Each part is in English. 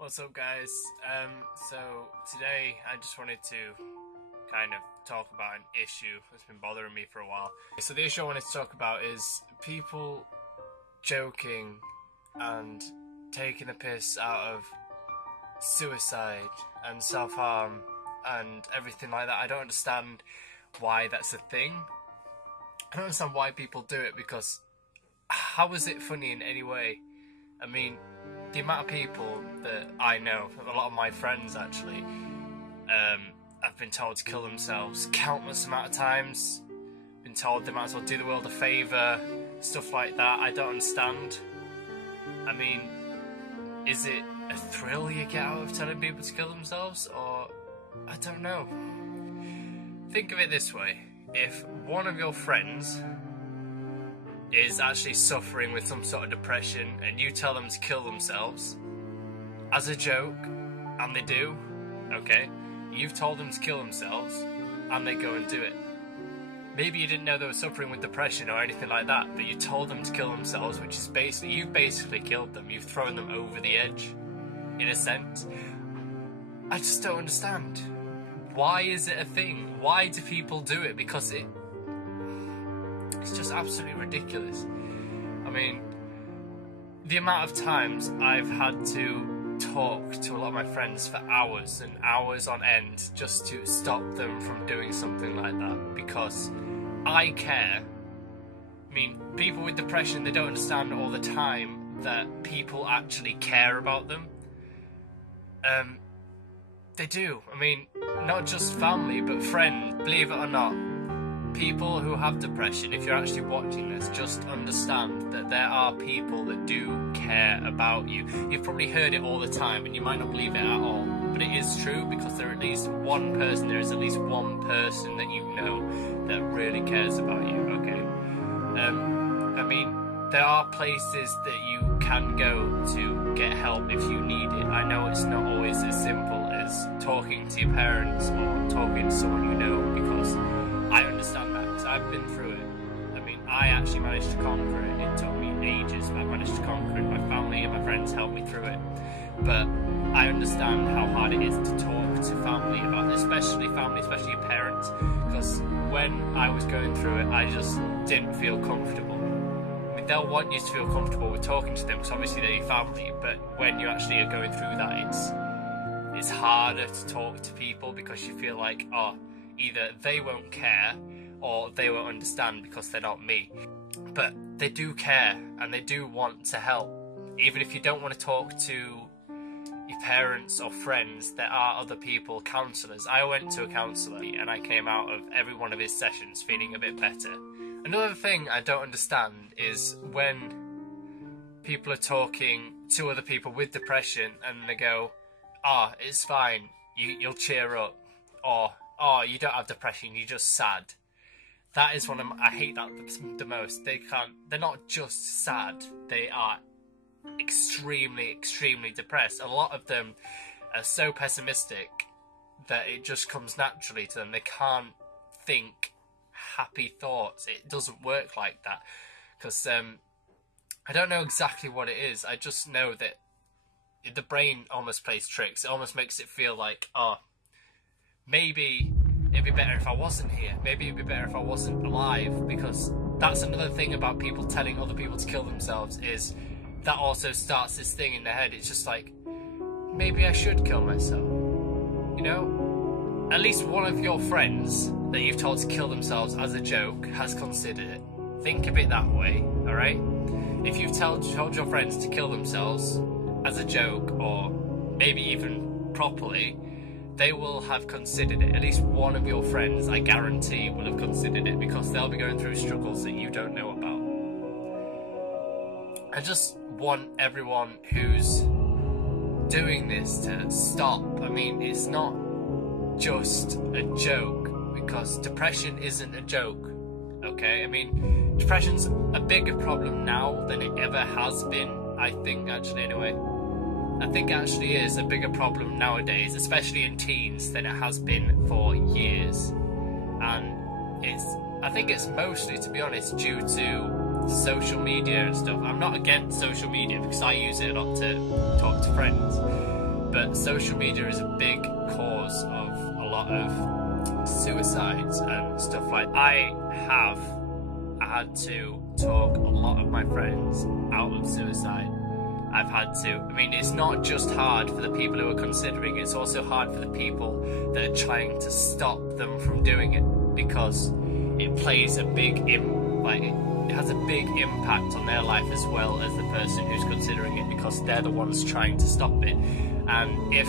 What's up, guys? So today I just wanted to kind of talk about an issue that's been bothering me for a while. So the issue I wanted to talk about is people joking and taking the piss out of suicide and self-harm and everything like that. I don't understand why that's a thing. I don't understand why people do it, because how is it funny in any way? I mean, the amount of people that I know, a lot of my friends actually, have been told to kill themselves countless amount of times, been told they might as well do the world a favour, stuff like that. I don't understand. I mean, is it a thrill you get out of telling people to kill themselves, or I don't know. Think of it this way: if one of your friends is actually suffering with some sort of depression and you tell them to kill themselves as a joke, and they do, okay, you've told them to kill themselves and they go and do it. Maybe you didn't know they were suffering with depression or anything like that, but you told them to kill themselves, which is basically, you've basically killed them. You've thrown them over the edge, in a sense. I just don't understand. Why is it a thing? Why do people do it? Because it's just absolutely ridiculous. I mean, the amount of times I've had to talk to a lot of my friends for hours and hours on end just to stop them from doing something like that, because I care. I mean, people with depression, they don't understand all the time that people actually care about them. They do. I mean, not just family, but friends, believe it or not. People who have depression, if you're actually watching this, just understand that there are people that do care about you. You've probably heard it all the time and you might not believe it at all, but it is true, because there is at least one person that you know that really cares about you, okay? I mean, there are places that you can go to get help if you need it. I know it's not always as simple as talking to your parents or talking to someone you know, because I understand that, because I've been through it. I mean, I actually managed to conquer it. It took me ages, but I managed to conquer it. My family and my friends helped me through it. But I understand how hard it is to talk to family about this, especially your parents, because when I was going through it, I just didn't feel comfortable. I mean, they'll want you to feel comfortable with talking to them, because obviously they're your family, but when you actually are going through that, it's harder to talk to people, because you feel like, oh, either they won't care or they won't understand because they're not me. But they do care and they do want to help. Even if you don't want to talk to your parents or friends, there are other people, counsellors. I went to a counsellor and I came out of every one of his sessions feeling a bit better. Another thing I don't understand is when people are talking to other people with depression and they go, "Oh, it's fine, you'll cheer up," or "Oh, you don't have depression, you're just sad." That is one of I hate that the most. They're not just sad, they are extremely, extremely depressed. A lot of them are so pessimistic that it just comes naturally to them. They can't think happy thoughts. It doesn't work like that. Because I don't know exactly what it is. I just know that the brain almost plays tricks. It almost makes it feel like, oh, maybe it'd be better if I wasn't here. Maybe it'd be better if I wasn't alive, because that's another thing about people telling other people to kill themselves, is that also starts this thing in their head. It's just like, maybe I should kill myself. You know? At least one of your friends that you've told to kill themselves as a joke has considered it. Think of it that way, alright? If you've told your friends to kill themselves as a joke, or maybe even properly, they will have considered it. At least one of your friends, I guarantee, will have considered it, because they'll be going through struggles that you don't know about. I just want everyone who's doing this to stop. I mean, it's not just a joke, because depression isn't a joke, okay? I mean, depression's a bigger problem now than it ever has been, I think, actually, anyway. I think it actually is a bigger problem nowadays, especially in teens, than it has been for years. And I think it's mostly, to be honest, due to social media and stuff. I'm not against social media, because I use it a lot to talk to friends. But social media is a big cause of a lot of suicides and stuff like that. I had to talk a lot of my friends out of suicide. I've had to. I mean, it's not just hard for the people who are considering it, it's also hard for the people that are trying to stop them from doing it, because it plays a big it has a big impact on their life as well as the person who's considering it, because they're the ones trying to stop it. And if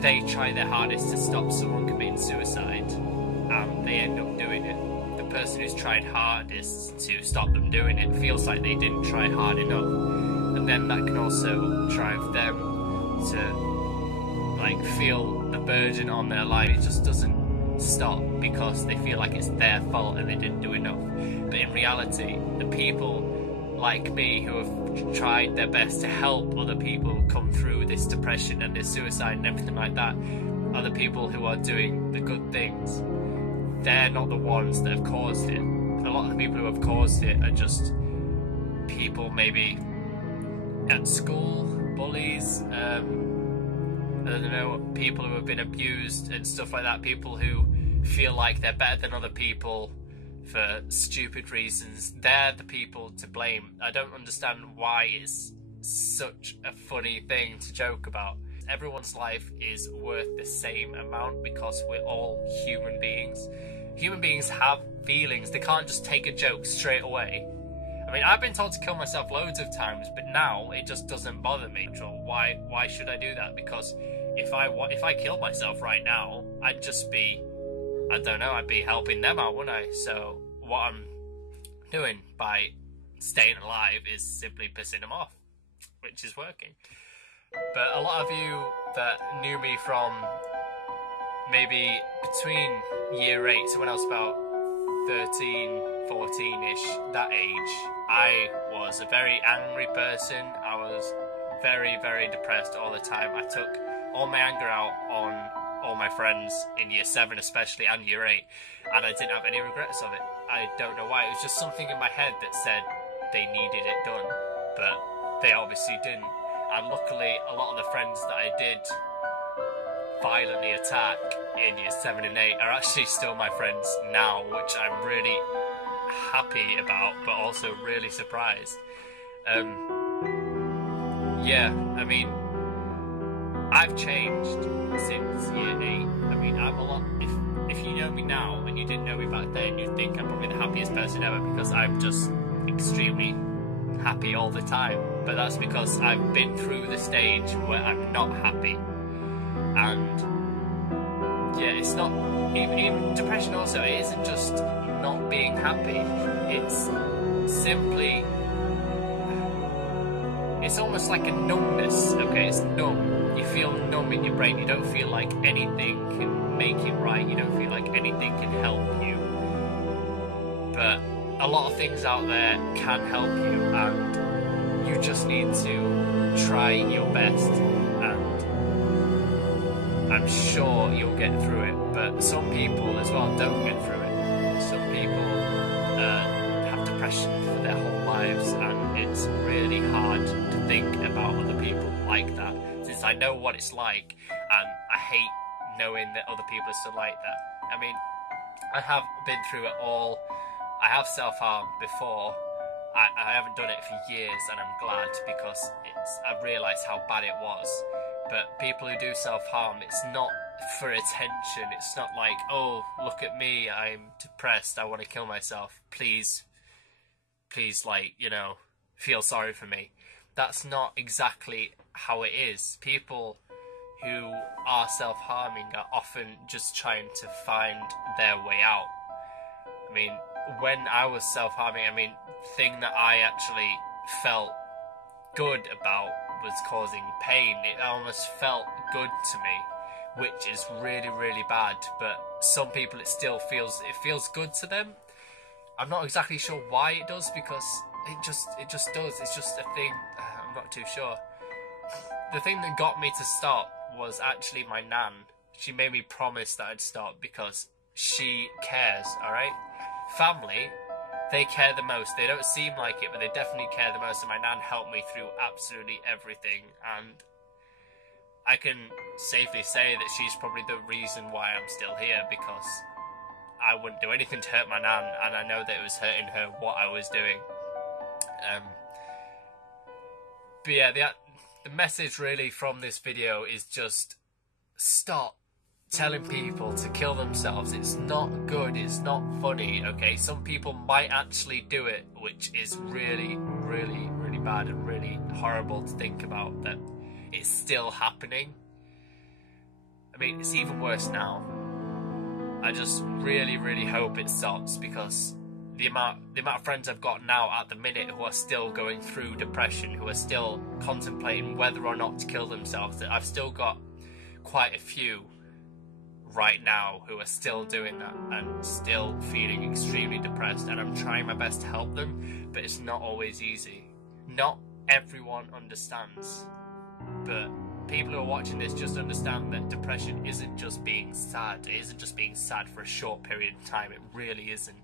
they try their hardest to stop someone committing suicide and they end up doing it, the person who's tried hardest to stop them doing it feels like they didn't try hard enough. And then that can also drive them to like feel the burden on their life. It just doesn't stop because they feel like it's their fault and they didn't do enough. But in reality, the people like me who have tried their best to help other people come through this depression and this suicide and everything like that are the people who are doing the good things. They're not the ones that have caused it. A lot of the people who have caused it are just people maybe at school, bullies, I don't know, people who have been abused and stuff like that, people who feel like they're better than other people for stupid reasons. They're the people to blame. I don't understand why it's such a funny thing to joke about. Everyone's life is worth the same amount because we're all human beings. Human beings have feelings. They can't just take a joke straight away. I mean, I've been told to kill myself loads of times, but now it just doesn't bother me. Why should I do that? Because if I killed myself right now, I'd just be, I don't know, I'd be helping them out, wouldn't I? So what I'm doing by staying alive is simply pissing them off, which is working. But a lot of you that knew me from maybe between year 8, so when I was about 13, 14-ish, that age, I was a very angry person. I was very, very depressed all the time. I took all my anger out on all my friends in year 7 especially, and year 8, and I didn't have any regrets of it. I don't know why. It was just something in my head that said they needed it done, but they obviously didn't. And luckily, a lot of the friends that I did violently attack in years 7 and 8 are actually still my friends now, which I'm really happy about, but also really surprised. Yeah, I mean, I've changed since year 8. I mean, I'm a lot. If you know me now and you didn't know me back then, you'd think I'm probably the happiest person ever, because I'm just extremely happy all the time. But that's because I've been through the stage where I'm not happy. And yeah, it's not even depression. Also, it isn't just not being happy. It's simply, it's almost like a numbness. Okay, it's numb. You feel numb in your brain. You don't feel like anything can make it right. You don't feel like anything can help you. But a lot of things out there can help you, and you just need to try your best. I'm sure you'll get through it, but some people as well don't get through it. Some people have depression for their whole lives, and it's really hard to think about other people like that, since I know what it's like, and I hate knowing that other people are still like that. I mean, I have been through it all. I have self-harm before. I haven't done it for years, and I'm glad, because I've realised how bad it was. But people who do self-harm, it's not for attention. It's not like, oh, look at me, I'm depressed, I want to kill myself. Please, like, you know, feel sorry for me. That's not exactly how it is. People who are self-harming are often just trying to find their way out. I mean, when I was self-harming, I mean, the thing that I actually felt good about was causing pain. It almost felt good to me, which is really, really bad. But some people, it feels good to them. I'm not exactly sure why it does, because it just does. It's just a thing. I'm not too sure. The thing that got me to stop was actually my nan. She made me promise that I'd stop, because she cares, alright? Family, they care the most. They don't seem like it, but they definitely care the most. And my nan helped me through absolutely everything. And I can safely say that she's probably the reason why I'm still here, because I wouldn't do anything to hurt my nan, and I know that it was hurting her what I was doing. But yeah, the message really from this video is just stop telling people to kill themselves. It's not good, it's not funny, okay? Some people might actually do it, which is really, really, really bad and really horrible to think about, that it's still happening. I mean, it's even worse now. I just really, really hope it stops, because the amount of friends I've got now at the minute who are still going through depression, who are still contemplating whether or not to kill themselves, that I've still got quite a few right now who are still doing that and still feeling extremely depressed, and I'm trying my best to help them, but it's not always easy. Not everyone understands, but people who are watching this just understand that depression isn't just being sad. It isn't just being sad for a short period of time. It really isn't.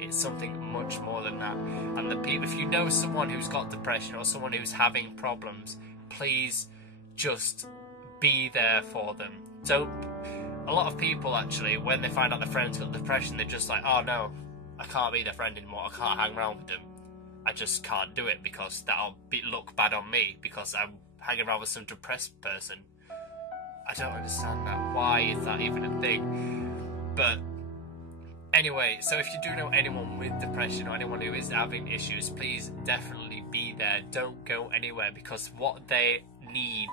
It's something much more than that. And the people, if you know someone who's got depression or someone who's having problems, please just be there for them. A lot of people actually, when they find out their friend's got depression, they're just like, oh no, I can't be their friend anymore. I can't hang around with them. I just can't do it because that'll look bad on me because I'm hanging around with some depressed person. I don't understand that. Why is that even a thing? But anyway, so if you do know anyone with depression or anyone who is having issues, please definitely be there. Don't go anywhere, because what they need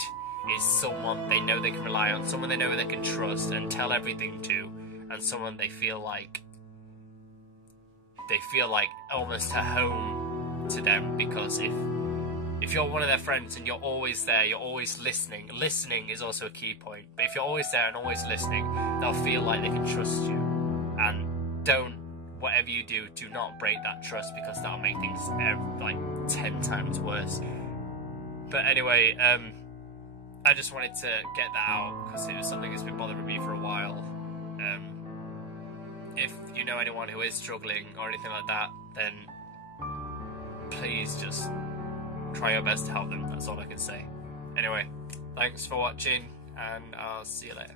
is someone they know they can rely on, someone they know they can trust and tell everything to, and someone they feel like almost a home to them. Because if you're one of their friends and you're always there, you're always listening is also a key point, but if you're always there and always listening, they'll feel like they can trust you. And whatever you do not break that trust, because that'll make things like 10 times worse. But anyway, I just wanted to get that out because it was something that's been bothering me for a while. If you know anyone who is struggling or anything like that, then please just try your best to help them. That's all I can say. Anyway, thanks for watching, and I'll see you later.